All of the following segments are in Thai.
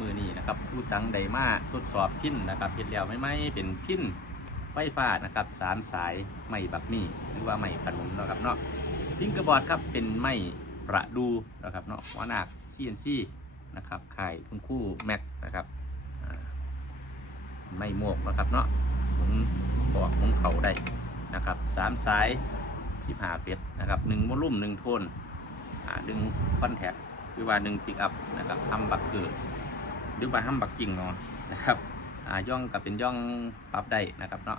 มือนี้นะครับผู้ตังไดมาทดสอบพินนะครับเห็นแล้วไม่ไม่เป็นพินไฟฟ้านะครับสามสายไม้บักมี่หรือว่าไม้ขนุนนะครับเนาะพิงกระบอร์ดครับเป็นไม้ประดูนะครับเนาะหัวหนัก CNC นะครับค่คุณคู่แม็กนะครับไม้โมวกนะครับเนาะหมุนบอกหมุนเขาได้นะครับสามสายสิบห้าเฟสนะครับหนึ่งโวลุ่มหนึ่งโทนดึงคอนแทค หรือว่าหนึ่งปิกอัพนะครับทำบักเกิดหรือว่าทำบักจริงเนาะนะครับอ่าย่องกับเป็นย่องปรับได้นะครับเนาะ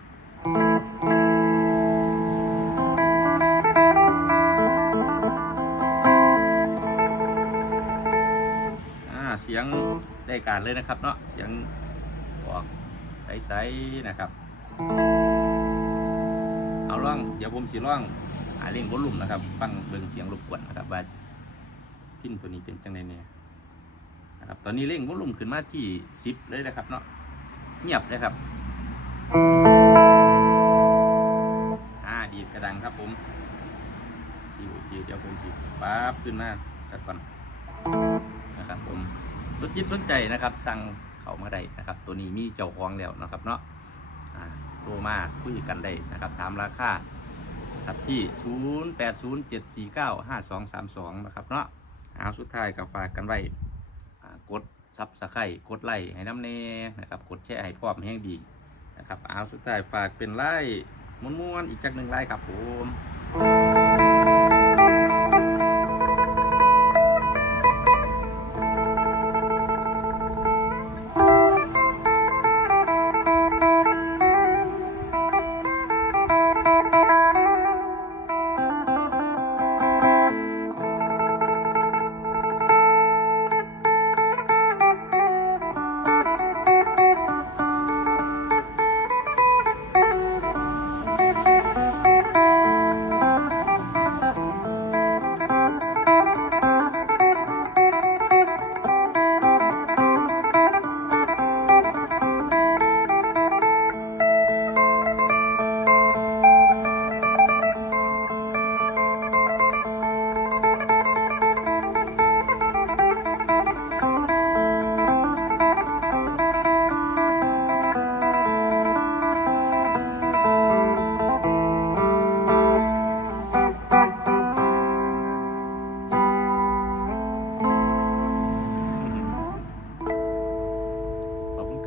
เสียงได้การเลยนะครับเนาะเสียงออกใสๆนะครับ เอาล่องเดี๋ยวผมสีล่องหาเร่งวอลลุ่มนะครับ ฟังเบิ่งเสียงรบกวนนะครับว่า พินตัวนี้เป็นจังไดเนี่ยนะครับ ตอนนี้เร่งวอลลุ่มขึ้นมาที่สิบเลยนะครับเนาะ เงียบเลยครับอ่าดีดกระดังครับผมดีโอเคเดี๋ยวผมดีปั๊บขึ้นมาสักก่อนนะครับผมรถจิตสนใจนะครับ สั่งเขามาได้นะครับ ตัวนี้มีเจ้าของแล้วนะครับเนาะอ่าโทรมาคุยกันได้นะครับถามราคาครับที่ 0807495232 นะครับเนาะ เอาสุดท้ายกับฝากกันไว้กดซับสไครต์กดไลค์ให้น้ำเนนะครับกดแชร์ให้พร้อมแห้งดีนะครับเอาสุดท้ายฝากเป็นไลค์ม้วนๆอีกจักหนึ่งไลค์ครับผม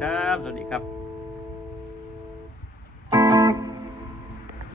ครับ สวัสดีครับ